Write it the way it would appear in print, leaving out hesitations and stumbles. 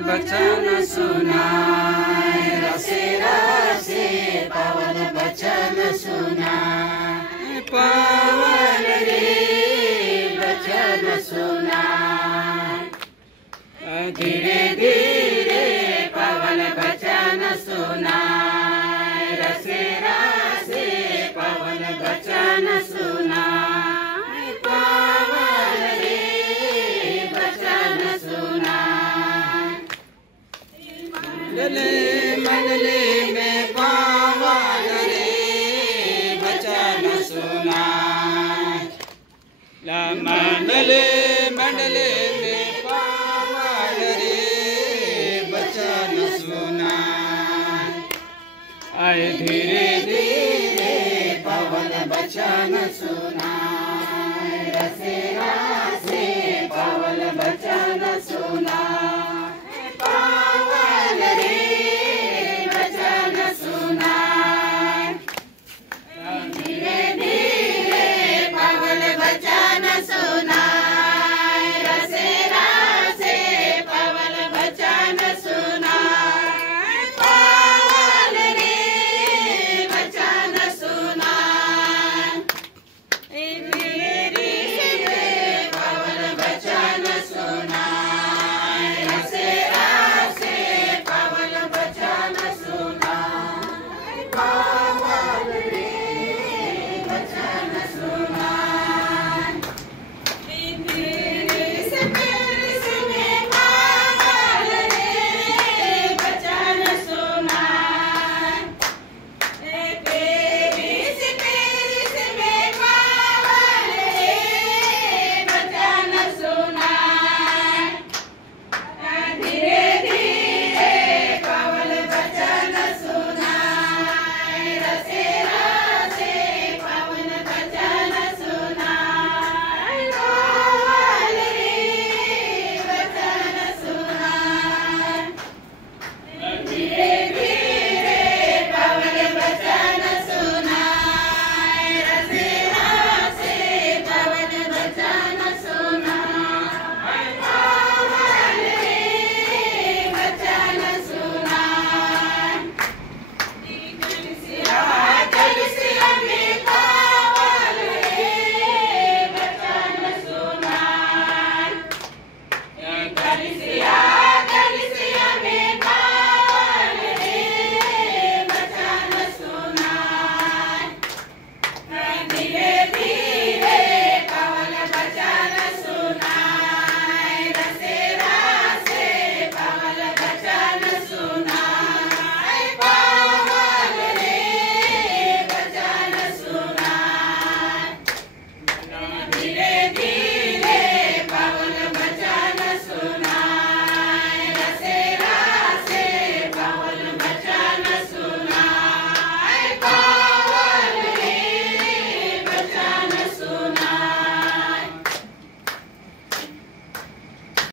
बचन सुनाए, रसे रसे पवन बचन सुनाए, पवन रे बचन सुनाए। धीरे धीरे पवन बचन सुनाए, रसे रसे पवन बचन सुनाए, पवन रे बचन सुनाए। मंडले मंडले में पवन रे बचन सुनाए, मंडले मंडले में पवन रे बचन सुनाए। आए धीरे धीरे पवन बचन सुनाए,